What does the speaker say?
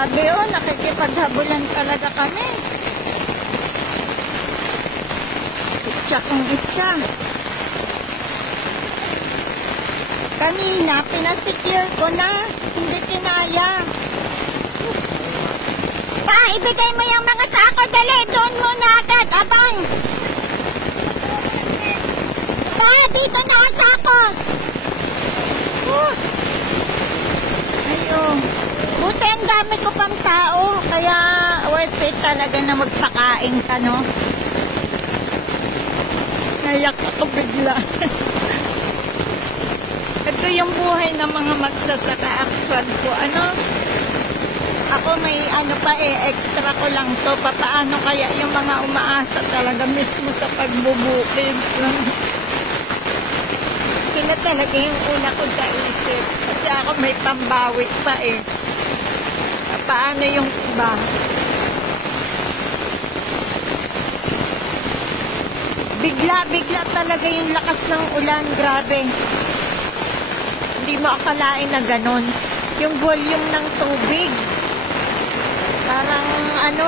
Grabe oh, nakikipaghabulan talaga kami. Itsa kong itsa. Kanina, pinasecure ko na. Hindi kinaya. Pa, ibigay mo yung mga sako. Dali, doon muna agad. Abang. Pa, dito na ang sako. Ayun. Buti ang dami ko pang tao. Kaya worth it talaga na magpakain ka, no? Nayak ako bigla. Ito yung buhay ng mga magsasaka actual ko. Ano? Ako may ano pa extra ko lang to. Paano kaya yung mga umaasa talaga mismo sa pagbubukid. Sila talaga yung una kong kaisip. Kasi ako may pambawi pa Paano yung iba? Bigla talaga yung lakas ng ulan. Grabe. Hindi mo akalain na ganon. Yung volume ng tubig. Parang ano,